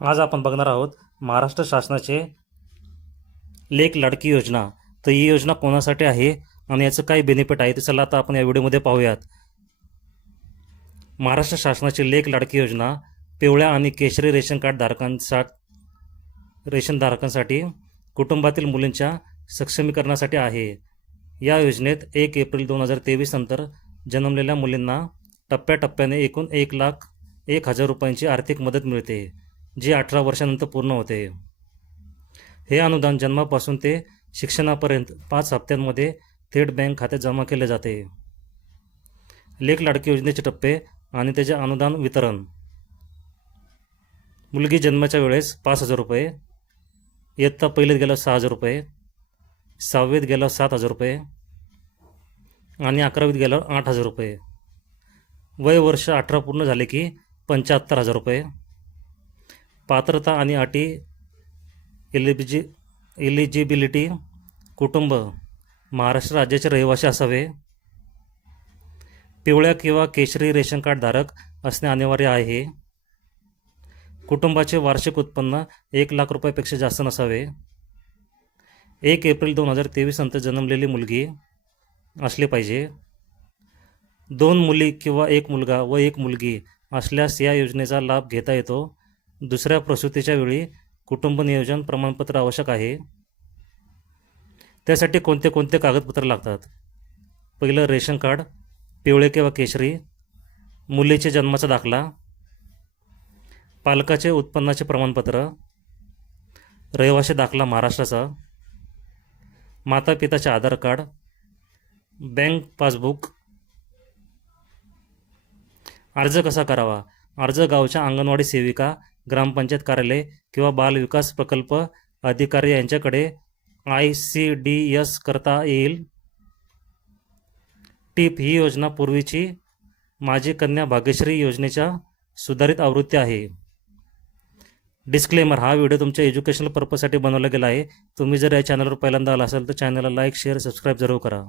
आज आपण बघणार आहोत महाराष्ट्र शासनाचे लेक लाडकी योजना। तर ही योजना कोणासाठी आहे आणि याचं काय बेनिफिट आहे ते चला आता आपण या व्हिडिओमध्ये पाहूयात। महाराष्ट्र शासनाची लेक लाडकी योजना पिवळ्या आणि केशरी रेशन कार्ड धारकांसाठी कुटुंबातील मुलींच्या सक्षमीकरणासाठी आहे। या योजनेत 1 एप्रिल 2023 नंतर जन्मलेल्या मुलींना टप्प्याटप्प्याने एकूण 1,01,000 रुपयांची आर्थिक मदत मिळते, जी 18 वर्षानंतर पूर्ण होते। हे अनुदान जन्मापासून ते शिक्षणापर्यंत 5 हप्त्यांमध्ये थेट बँक खात्यात जमा केले जाते। लेक लाडकी योजनेचे टप्पे आणि त्याचे अनुदान वितरण। मुलगी जन्माच्या वेळेस 5,000 रुपये, इयत्ता पहिलीत गेल्यावर 6,000 रुपये, 6वीत गेल्यावर 7,000 रुपये आणि 11वीत गेल्यावर 8,000 रुपये। वय वर्ष 18 पूर्ण झाले की 75,000 रुपये। पात्रता आणि अटी एलिजिबिलिटी कुटुंब महाराष्ट्र राज्याचे रहिवासी असावे, पिवळ्या किंवा केशरी रेशन कार्ड धारक असणे अनिवार्य आहे, कुटुंबाचे वार्षिक उत्पन्न 1,00,000 रुपयापेक्षा जास्त नसावे, 1 एप्रिल 2023 नंतर जन्मलेली मुलगी असली पाहिजे, 2 मुली किंवा 1 मुलगा व 1 मुलगी असल्यास या योजनेचा लाभ घेता येतो। दुसऱ्या प्रसूतीच्या वेळी कुटुंब नियोजन प्रमाणपत्र आवश्यक आहे। त्यासाठी कोणते कोणते कागदपत्र लागतात? पहिलं रेशन कार्ड पिवळे किंवा केशरी, मुलीचे जन्माचा दाखला, पालकाचे उत्पन्नाचे प्रमाणपत्र, रहिवासी दाखला महाराष्ट्राचा, माता पिताचे आधार कार्ड, बँक पासबुक। अर्ज कसा करावा? अर्ज गावच्या अंगणवाडी सेविका, ग्रामपंचायत कार्यालय किंवा बाल विकास प्रकल्प अधिकारी यांच्याकडे ICDS करता येईल। टीप: ही योजना पूर्वीची माझी कन्या भाग्यश्री योजनेच्या सुधारित आवृत्ती आहे। डिस्क्लेमर: हा व्हिडिओ तुमच्या एज्युकेशनल पर्पजसाठी बनवला गेला आहे। तुम्ही जर या चॅनलवर पहिल्यांदा आला असाल तर चॅनलला लाईक, शेअर, सबस्क्राईब जरूर करा।